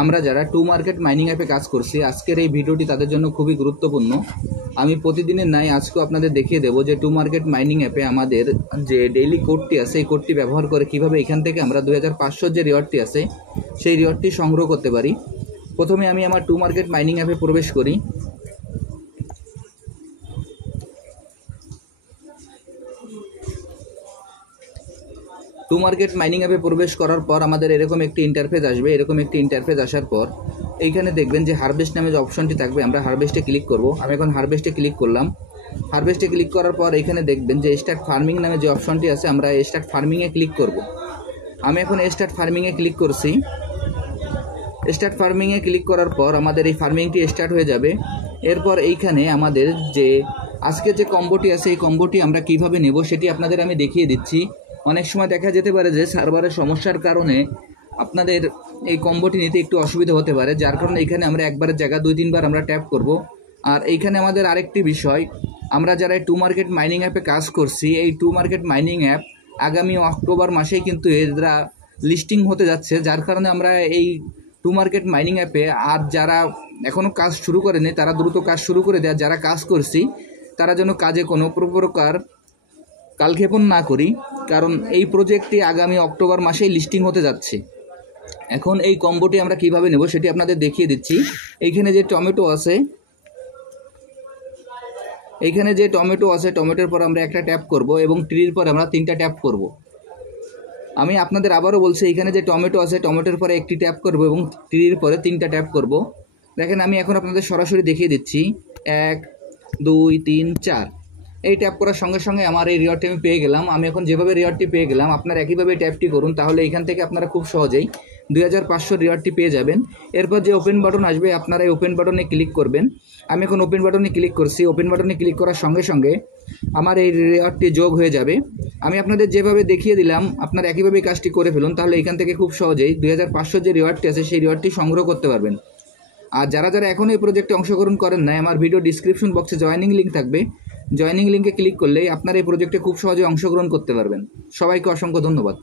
আমরা যারা to market mining অ্যাপে কাজ করছি, আজকের এই ভিডিওটি তাদের জন্য খুবই গুরুত্বপূর্ণ। আমি প্রতিদিনের ন্যায় আজকেও আপনাদের দেখিয়ে দেবো যে টু মার্কেট মাইনিং অ্যাপে আমাদের যে ডেইলি কোডটি আছে এই কোডটি ব্যবহার করে কীভাবে এখান থেকে আমরা 2500 যে রিওয়ার্ডটি আছে সেই রিওয়ার্ডটি সংগ্রহ করতে পারি। প্রথমে আমি আমার টু মার্কেট মাইনিং অ্যাপে প্রবেশ করি। টু মার্কেট মাইনিং অ্যাপে প্রবেশ করার পর আমাদের এরকম একটি ইন্টারফেস আসবে। এরকম একটি ইন্টারফেস আসার পর এইখানে দেখবেন যে হারভেস্ট নামে যে অপশনটি থাকবে, আমরা হারভেস্টে ক্লিক করব। আমি এখন হারভেস্টে ক্লিক করলাম। হারভেস্টে ক্লিক করার পর এখানে দেখবেন যে স্টার্ট ফার্মিং নামে যে অপশনটি আছে, আমরা স্টার্ট ফার্মিংয়ে ক্লিক করব। আমি এখন স্টার্ট ফার্মিংয়ে ক্লিক করছি। স্টার্ট ফার্মিংয়ে ক্লিক করার পর আমাদের এই ফার্মিংটি স্টার্ট হয়ে যাবে। এরপর এইখানে আমাদের যে আজকে যে কম্বোটি আছে এই কম্বোটি আমরা কিভাবে নেব সেটি আপনাদের আমি দেখিয়ে দিচ্ছি। অনেক সময় দেখা যেতে পারে যে সার্ভারের সমস্যার কারণে আপনাদের এই কম্বোটি নিতে একটু অসুবিধা হতে পারে, যার কারণে এখানে আমরা একবারের জায়গা 2-3 বার আমরা ট্যাপ করব। আর এইখানে আমাদের আরেকটি বিষয়, আমরা যারা টু মার্কেট মাইনিং অ্যাপে কাজ করছি, এই টু মার্কেট মাইনিং অ্যাপ আগামী অক্টোবর মাসেই কিন্তু এরা লিস্টিং হতে যাচ্ছে, যার কারণে আমরা এই টু মার্কেট মাইনিং অ্যাপে আর যারা এখনও কাজ শুরু করেনি তারা দ্রুত কাজ শুরু করে দেয়। যারা কাজ করছি তারা যেন কাজে কোনো প্রকার কালক্ষেপণ না করি, কারণ এই প্রজেক্টটি আগামী অক্টোবর মাসেই লিস্টিং হতে যাচ্ছে। এখন এই কম্বোটি আমরা কিভাবে নেব সেটি আপনাদের দেখিয়ে দিচ্ছি। এইখানে যে টমেটো আছে, টমেটোর পর আমরা একটা ট্যাপ করব এবং ট্রির পর আমরা 3টা ট্যাপ করব। আমি আপনাদের আবারও বলছি, এখানে যে টমেটো আছে টমেটোর পরে একটি ট্যাপ করব এবং ট্রির পরে 3টা ট্যাপ করব। দেখেন আমি এখন আপনাদের সরাসরি দেখিয়ে দিচ্ছি। 1 2 3 4 এই ট্যাপ করার সঙ্গে সঙ্গে আমার এই রিওয়ার্ডটি আমি পেয়ে গেলাম। আমি এখন যেভাবে রিওয়ার্ডটি পেয়ে গেলাম, আপনারা একইভাবে ট্যাপটি করুন, তাহলে এখান থেকে আপনারা খুব সহজেই 2500 রিওয়ার্ডটি পেয়ে যাবেন। এরপর যে ওপেন বাটন আসবে আপনারা এই ওপেন বাটনে ক্লিক করবেন। আমি এখন ওপেন বাটনে ক্লিক করছি। ওপেন বাটনে ক্লিক করার সঙ্গে সঙ্গে আমার এই রিওয়ার্ডটি যোগ হয়ে যাবে। আমি আপনাদের যেভাবে দেখিয়ে দিলাম আপনারা একইভাবে কাজটি করে ফেলুন, তাহলে এখান থেকে খুব সহজেই 2500 যে রিওয়ার্ডটি আছে সেই রিওয়ার্ডটি সংগ্রহ করতে পারবেন। আর যারা এখন এই প্রজেক্টে অংশগ্রহণ করেন নাই, আমার ভিডিও ডিসক্রিপশন বক্সে জয়েনিং লিঙ্ক থাকবে। জয়েনিং লিঙ্কে ক্লিক করলেই আপনারা এই প্রজেক্টে খুব সহজে অংশগ্রহণ করতে পারবেন। সবাইকে অসংখ্য ধন্যবাদ।